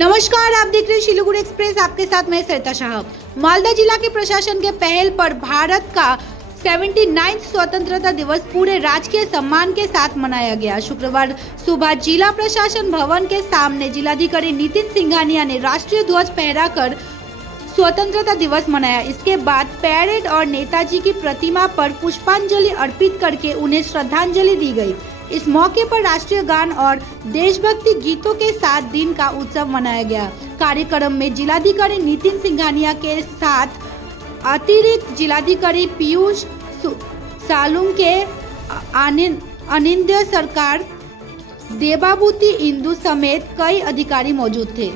नमस्कार, आप देख रहे हैं शिलीगुड़ी एक्सप्रेस। आपके साथ मैं सरिता साहब। मालदा जिला के प्रशासन के पहल पर भारत का 79वां स्वतंत्रता दिवस पूरे राजकीय सम्मान के साथ मनाया गया। शुक्रवार सुबह जिला प्रशासन भवन के सामने जिलाधिकारी नितिन सिंघानिया ने राष्ट्रीय ध्वज फहराकर स्वतंत्रता दिवस मनाया। इसके बाद पैरेड और नेताजी की प्रतिमा पर पुष्पांजलि अर्पित करके उन्हें श्रद्धांजलि दी गई। इस मौके पर राष्ट्रीय गान और देशभक्ति गीतों के साथ दिन का उत्सव मनाया गया। कार्यक्रम में जिलाधिकारी नितिन सिंघानिया के साथ अतिरिक्त जिलाधिकारी पीयूष सालुंके, अनिंद्य सरकार, देबाभूति इंदु समेत कई अधिकारी मौजूद थे।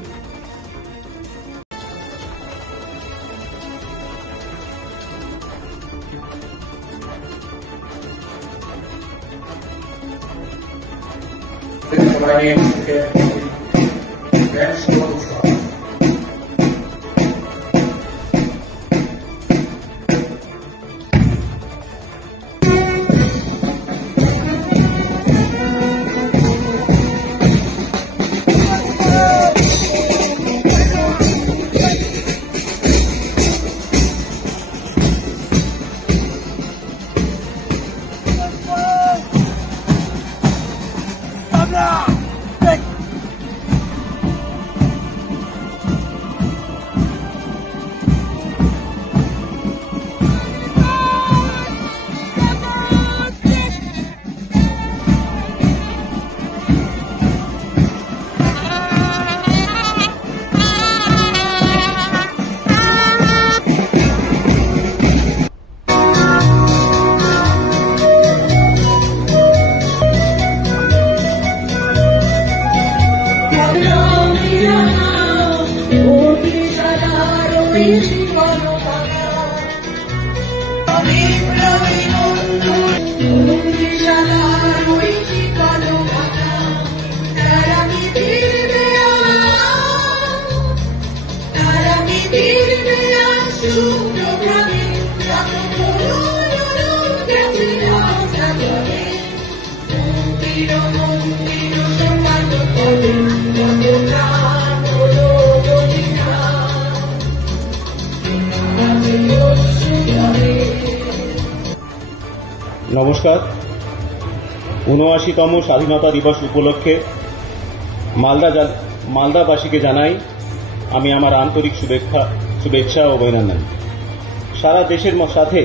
नमस्कार। 79तम स्वाधीनता दिवस उपलक्षे मालदावासी के जानाई आमी आमार आंतरिक शुभेच्छा और अभिनंदन। सारा देशेर साथे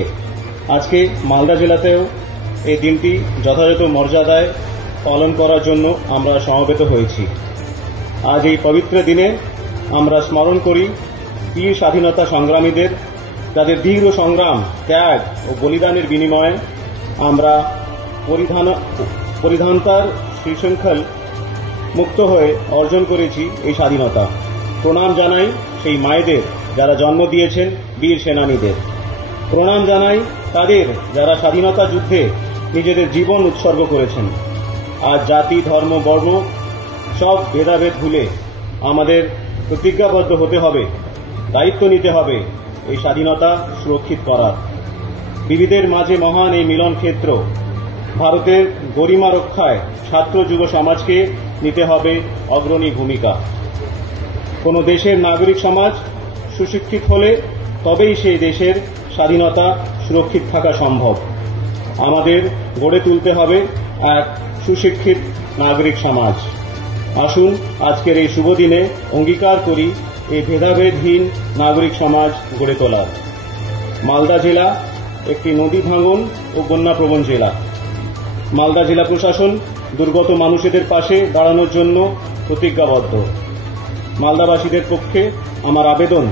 आज के मालदा जिलातेও এই দিনটি যথাযথ মর্যাদায় পালন করার জন্য আমরা সমবেত হয়েছি। আজ এই পবিত্র দিনে আমরা স্মরণ করি বীর স্বাধীনতা সংগ্রামীদের, যাদের দীর্ঘ সংগ্রাম, ত্যাগ ও বলিদানের বিনিময়ে আমরা পরিধানতার শৃঙ্খল মুক্ত হয়ে অর্জন করেছি এই স্বাধীনতা। প্রণাম জানাই সেই মায়েদের যারা জন্ম দিয়েছেন বীর সেনানীদের। প্রণাম জানাই তাদের যারা স্বাধীনতা যুদ্ধে নিজেদের জীবন উৎসর্গ করেছেন। আজ জাতি, ধর্ম, বর্ণ সব ভেদাভেদ ভুলে আমাদের প্রতিজ্ঞাবদ্ধ হতে হবে, দায়িত্ব নিতে হবে এই স্বাধীনতা সুরক্ষিত করার। বিবিধের মাঝে মহান এই মিলন ক্ষেত্র ভারতের গরিমা রক্ষায় ছাত্র যুব সমাজকে নিতে হবে অগ্রণী ভূমিকা। কোন দেশের নাগরিক সমাজ সুশিক্ষিত হলে তবেই সেই দেশের স্বাধীনতা সুরক্ষিত থাকা সম্ভব। আমাদের গড়ে তুলতে হবে এক সুশিক্ষিত নাগরিক সমাজ। আসুন আজকের এই শুভ দিনে অঙ্গীকার করি এই ভেদাভেদহীন নাগরিক সমাজ গড়ে তোলার। মালদা জেলা একটি নদী ভাঙন ও বন্যাপ্রবণ জেলা। মালদা জেলা প্রশাসন দুর্গত মানুষদের পাশে দাঁড়ানোর জন্য প্রতিজ্ঞাবদ্ধ। মালদাবাসীদের পক্ষে আমার আবেদন,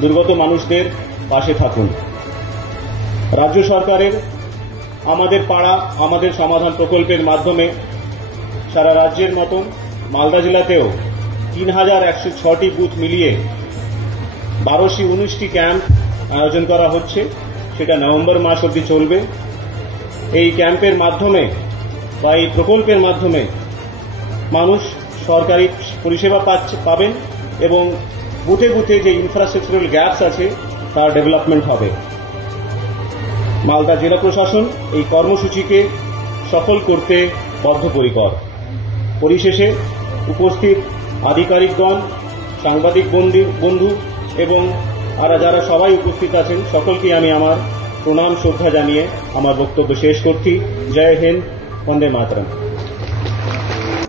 দুর্গত মানুষদের পাশে থাকুন। রাজ্য সরকারের আমাদের পাড়া আমাদের সমাধান প্রকল্পের মাধ্যমে সারা রাজ্যের মতন মালদা জেলাতেও 3106টি বুথ মিলিয়ে 1219টি ক্যাম্প আয়োজন করা হচ্ছে। সেটা নভেম্বর মাস অবধি চলবে। এই ক্যাম্পের মাধ্যমে বা এই প্রকল্পের মাধ্যমে মানুষ সরকারি পরিষেবা পাবেন এবং বুথে বুথে যে ইনফ্রাস্ট্রাকচারাল গ্যাপস আছে তার ডেভেলপমেন্ট হবে। মালদা জেলা প্রশাসন এই কর্মসূচিকে সফল করতে বদ্ধপরিকর। পরিশেষে উপস্থিত আধিকারিকগণ, সাংবাদিক বন্ধু এবং যারা সবাই উপস্থিত আছেন সকলকে আমি আমার প্রণাম শ্রদ্ধা জানিয়ে আমার বক্তব্য শেষ করছি। জয় হিন্দ, বন্দে মাতরম।